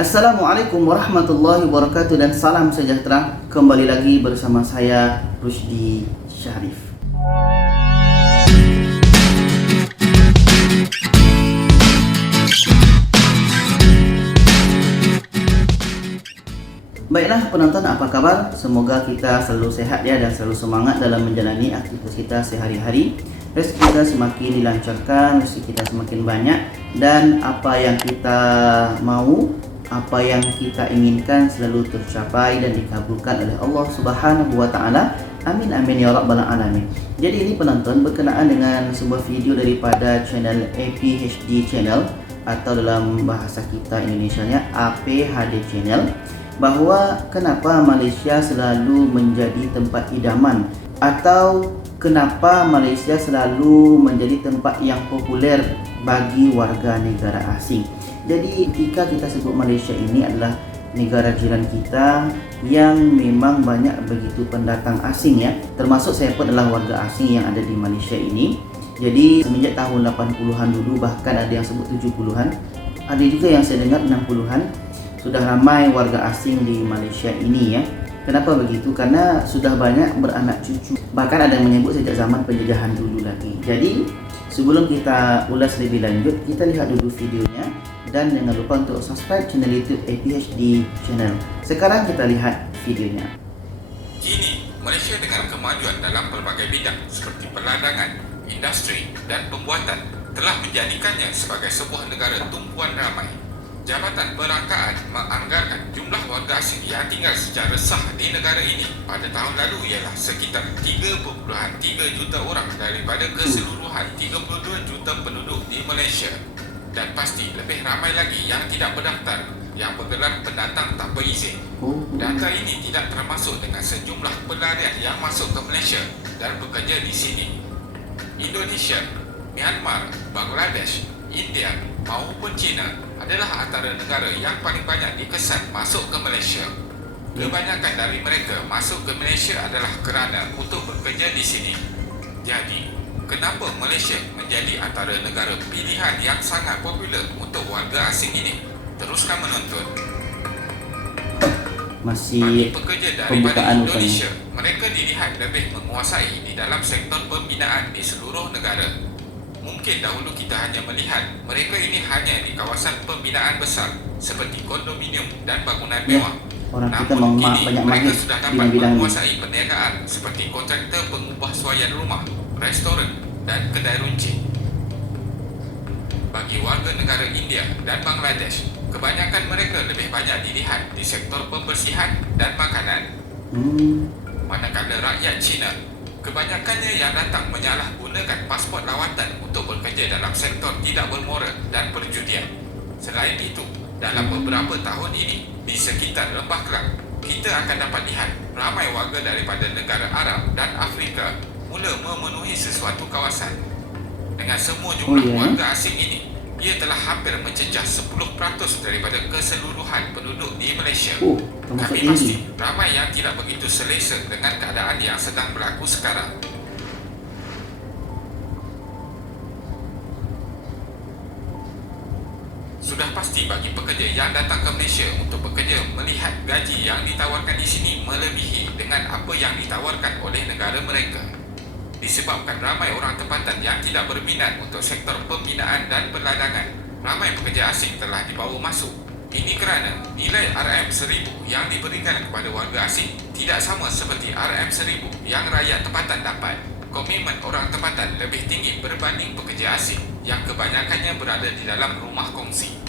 Assalamualaikum warahmatullahi wabarakatuh dan salam sejahtera. Kembali lagi bersama saya Rusdi Syarif. Baiklah penonton, apa kabar? Semoga kita selalu sehat ya dan selalu semangat dalam menjalani aktivitas kita sehari-hari. Rezeki kita semakin dilancarkan, rezeki kita semakin banyak, dan apa yang kita mau, apa yang kita inginkan selalu tercapai dan dikabulkan oleh Allah Subhanahu wa taala. Amin amin ya rabbal alamin. Jadi ini penonton, berkenaan dengan sebuah video daripada channel APHD channel, atau dalam bahasa kita Indonesianya APHD channel, bahwa kenapa Malaysia selalu menjadi tempat idaman, atau kenapa Malaysia selalu menjadi tempat yang populer bagi warga negara asing. Jadi ketika kita sebut Malaysia ini adalah negara jiran kita yang memang banyak begitu pendatang asing ya. Termasuk saya pun adalah warga asing yang ada di Malaysia ini. Jadi semenjak tahun 80-an dulu, bahkan ada yang sebut 70-an, ada juga yang saya dengar 60-an, sudah ramai warga asing di Malaysia ini ya. Kenapa begitu? Karena sudah banyak beranak cucu. Bahkan ada yang menyebut sejak zaman penjajahan dulu lagi. Jadi sebelum kita ulas lebih lanjut, kita lihat dulu videonya. Dan jangan lupa untuk subscribe channel YouTube APHD channel. Sekarang kita lihat videonya. Kini, Malaysia dengan kemajuan dalam berbagai bidang seperti perladangan, industri dan pembuatan telah menjadikannya sebagai sebuah negara tumpuan ramai. Jabatan Perangkaan menganggarkan jumlah warga asing yang tinggal secara sah di negara ini pada tahun lalu ialah sekitar 3.3 juta orang daripada keseluruhan 32 juta penduduk di Malaysia. Dan pasti lebih ramai lagi yang tidak berdaftar, yang bergelar pendatang tanpa izin. Data ini tidak termasuk dengan sejumlah pelarian yang masuk ke Malaysia dan bekerja di sini. Indonesia, Myanmar, Bangladesh, India maupun China adalah antara negara yang paling banyak dikesan masuk ke Malaysia. Kebanyakan dari mereka masuk ke Malaysia adalah kerana untuk bekerja di sini. Jadi, kenapa Malaysia menjadi antara negara pilihan yang sangat popular untuk warga asing ini? Teruskan menonton. Masih bagi pekerja daripada pembukaan Indonesia, mereka dilihat lebih menguasai di dalam sektor pembinaan di seluruh negara. Mungkin dahulu kita hanya melihat mereka ini hanya di kawasan pembinaan besar seperti kondominium dan bangunan mewah. Orang kita Namun kini banyak mereka mahir sudah di dapat bidang ini. menguasai perniagaan seperti kontraktor pengubah suaian rumah, restoran dan kedai runcing. Bagi warga negara India dan Bangladesh, kebanyakan mereka lebih banyak dilihat di sektor pembersihan dan makanan. Manakala rakyat Cina, kebanyakannya yang datang menyalahgunakan pasport lawatan untuk bekerja dalam sektor tidak bermoral dan perjudian. Selain itu, dalam beberapa tahun ini, di sekitar Lembah Kelang, kita akan dapat lihat ramai warga daripada negara Arab dan Afrika mula memenuhi sesuatu kawasan. Dengan semua jumlah warga asing ini, ia telah hampir mencecah 10% daripada keseluruhan penduduk di Malaysia. Kami pasti ramai yang tidak begitu selesa dengan keadaan yang sedang berlaku sekarang. Sudah pasti bagi pekerja yang datang ke Malaysia untuk bekerja melihat gaji yang ditawarkan di sini melebihi dengan apa yang ditawarkan oleh negara mereka. Disebabkan ramai orang tempatan yang tidak berminat untuk sektor pembinaan dan perladangan, ramai pekerja asing telah dibawa masuk. Ini kerana nilai RM1000 yang diberikan kepada warga asing tidak sama seperti RM1000 yang rakyat tempatan dapat. Komitmen orang tempatan lebih tinggi berbanding pekerja asing yang kebanyakannya berada di dalam rumah kongsi.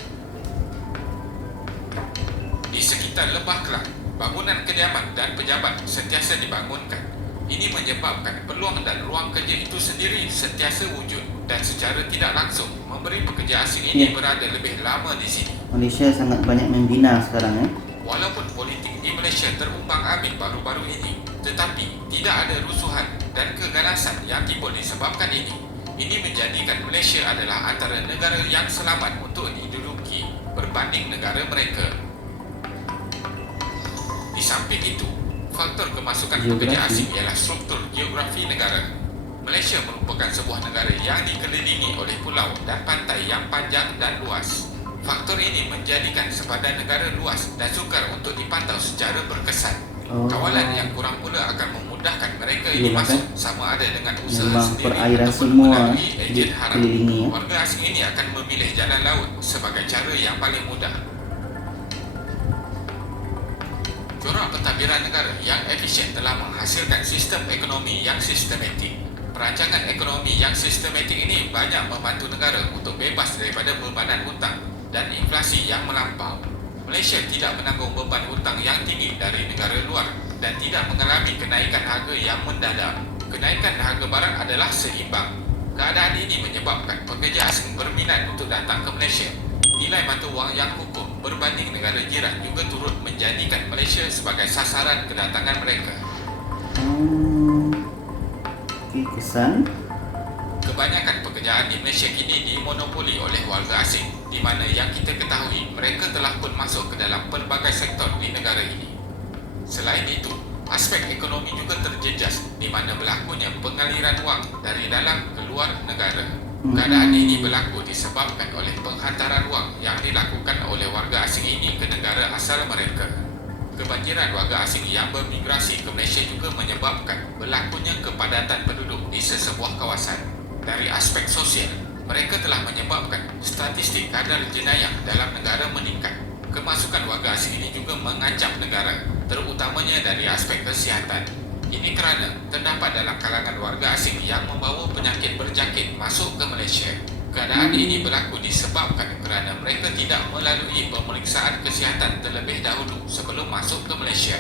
Di sekitar Lembah Kelang, bangunan kediaman dan pejabat sentiasa dibangunkan. Ini menyebabkan peluang dan ruang kerja itu sendiri sentiasa wujud dan secara tidak langsung memberi pekerja asing ini berada lebih lama di sini. Malaysia sangat banyak membina sekarang ya. Walaupun politik di Malaysia terumbang-ambing baru-baru ini, tetapi tidak ada rusuhan dan keganasan yang timbul disebabkan ini. Ini menjadikan Malaysia adalah antara negara yang selamat untuk diduduki berbanding negara mereka. Di samping itu, faktor kemasukan pekerja asing ialah struktur geografi negara. Malaysia merupakan sebuah negara yang dikelilingi oleh pulau dan pantai yang panjang dan luas. Faktor ini menjadikan sepadan negara luas dan sukar untuk dipantau secara berkesan. Kawalan yang kurang pula akan memudahkan mereka ini Iyalah masuk kan? sama ada dengan usaha Memang sendiri perairan ataupun semua melalui ejen haram. dikelilingi ya. Warga asing ini akan memilih jalan laut sebagai cara yang paling mudah. Corak pentadbiran negara yang efisien telah menghasilkan sistem ekonomi yang sistematik. Perancangan ekonomi yang sistematik ini banyak membantu negara untuk bebas daripada bebanan hutang dan inflasi yang melampau. Malaysia tidak menanggung beban hutang yang tinggi dari negara luar dan tidak mengalami kenaikan harga yang mendadak. Kenaikan harga barang adalah seimbang. Keadaan ini menyebabkan pekerja asing berminat untuk datang ke Malaysia. Nilai mata wang yang kukuh berbanding negara jiran juga turut menjadikan Malaysia sebagai sasaran kedatangan mereka. Kesan Kebanyakan pekerjaan di Malaysia kini dimonopoli oleh warga asing, di mana yang kita ketahui mereka telah pun masuk ke dalam pelbagai sektor di negara ini. Selain itu, aspek ekonomi juga terjejas di mana berlakunya pengaliran wang dari dalam ke luar negara. Keadaan ini berlaku disebabkan oleh penghantaran wang yang dilakukan oleh warga asing ini ke negara asal mereka. Kebanjiran warga asing yang bermigrasi ke Malaysia juga menyebabkan berlakunya kepadatan penduduk di sesebuah kawasan. Dari aspek sosial, mereka telah menyebabkan statistik kadar jenayah dalam negara meningkat. Kemasukan warga asing ini juga mengancam negara, terutamanya dari aspek kesihatan. Ini kerana terdapat dalam kalangan warga asing yang membawa penyakit berjangkit masuk ke Malaysia. Keadaan ini berlaku disebabkan kerana mereka tidak melalui pemeriksaan kesihatan terlebih dahulu sebelum masuk ke Malaysia.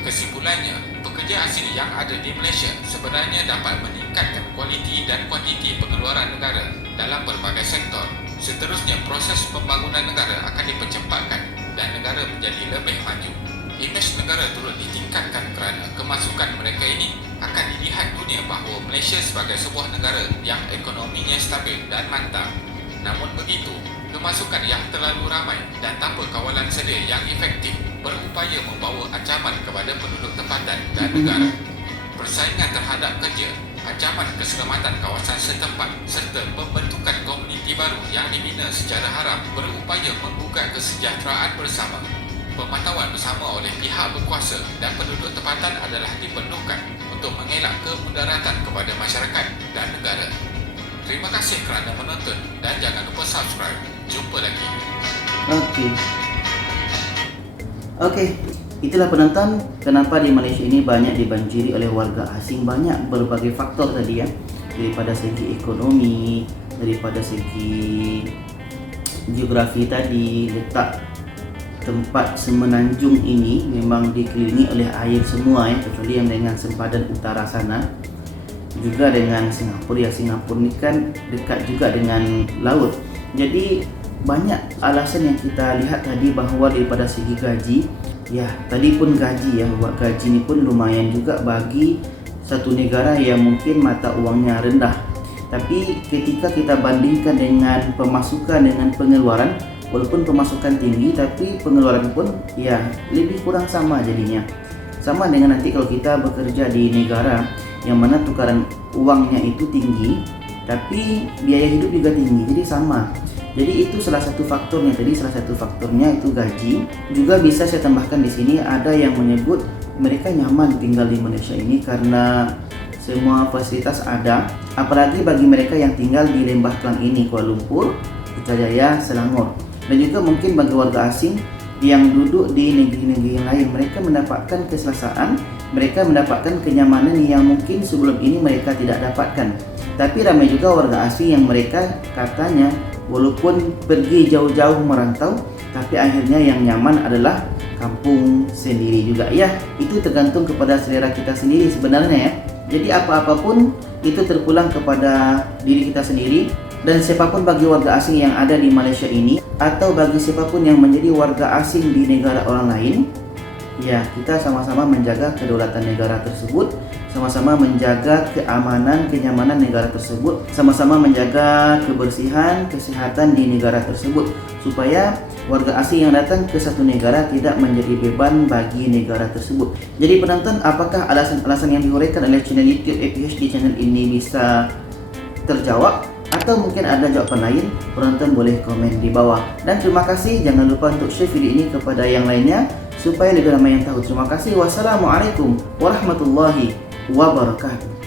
Kesimpulannya, pekerja asing yang ada di Malaysia sebenarnya dapat meningkatkan kualiti dan kuantiti pengeluaran negara dalam berbagai sektor. Seterusnya, proses pembangunan negara akan dipercepatkan dan negara menjadi lebih maju. Imej negara turut ditingkatkan kerana kemasukan mereka ini akan dilihat dunia bahawa Malaysia sebagai sebuah negara yang ekonominya stabil dan mantap. Namun begitu, kemasukan yang terlalu ramai dan tanpa kawalan sedia yang efektif berupaya membawa ancaman kepada penduduk tempatan dan negara. Persaingan terhadap kerja, ancaman keselamatan kawasan setempat serta pembentukan komuniti baru yang dibina secara haram berupaya menggugat kesejahteraan bersama. Pemantauan bersama oleh pihak berkuasa dan penduduk tempatan adalah diperlukan untuk mengelak kemudaratan kepada masyarakat dan negara. Terima kasih kerana menonton dan jangan lupa subscribe. Jumpa lagi. Okey, itulah penonton kenapa di Malaysia ini banyak dibanjiri oleh warga asing. Banyak berbagai faktor tadi ya, daripada segi ekonomi, daripada segi geografi tadi, letak tempat semenanjung ini memang dikelilingi oleh air semua ya, kecuali yang dengan sempadan utara sana. Juga dengan Singapura ya, Singapura ni kan dekat juga dengan laut. Jadi banyak alasan yang kita lihat tadi bahawa daripada segi gaji, ya tadi pun gaji ya, buat gaji ni pun lumayan juga bagi satu negara yang mungkin mata uangnya rendah. Tapi ketika kita bandingkan dengan pemasukan dengan pengeluaran, walaupun pemasukan tinggi tapi pengeluaran pun ya lebih kurang sama jadinya. Sama dengan nanti kalau kita bekerja di negara yang mana tukaran uangnya itu tinggi tapi biaya hidup juga tinggi, jadi sama. Jadi itu salah satu faktornya tadi, salah satu faktornya itu gaji. Juga bisa saya tambahkan di sini ada yang menyebut mereka nyaman tinggal di Malaysia ini karena semua fasilitas ada, apalagi bagi mereka yang tinggal di Lembah Kelang ini, Kuala Lumpur, Putrajaya, Selangor. Dan juga mungkin bagi warga asing yang duduk di negeri-negeri yang lain, mereka mendapatkan keselesaan, mereka mendapatkan kenyamanan yang mungkin sebelum ini mereka tidak dapatkan. Tapi ramai juga warga asing yang mereka katanya walaupun pergi jauh-jauh merantau, tapi akhirnya yang nyaman adalah kampung sendiri juga ya. Itu tergantung kepada selera kita sendiri sebenarnya ya. Jadi apa-apapun itu terpulang kepada diri kita sendiri. Dan siapapun bagi warga asing yang ada di Malaysia ini, atau bagi siapapun yang menjadi warga asing di negara orang lain, ya kita sama-sama menjaga kedaulatan negara tersebut, sama-sama menjaga keamanan, kenyamanan negara tersebut, sama-sama menjaga kebersihan, kesehatan di negara tersebut, supaya warga asing yang datang ke satu negara tidak menjadi beban bagi negara tersebut. Jadi penonton, apakah alasan-alasan yang diuraikan oleh channel YouTube APH di channel ini bisa terjawab? Atau mungkin ada jawaban lain, penonton boleh komen di bawah. Dan terima kasih, jangan lupa untuk share video ini kepada yang lainnya supaya lebih ramai yang tahu. Terima kasih. Wassalamualaikum warahmatullahi wabarakatuh.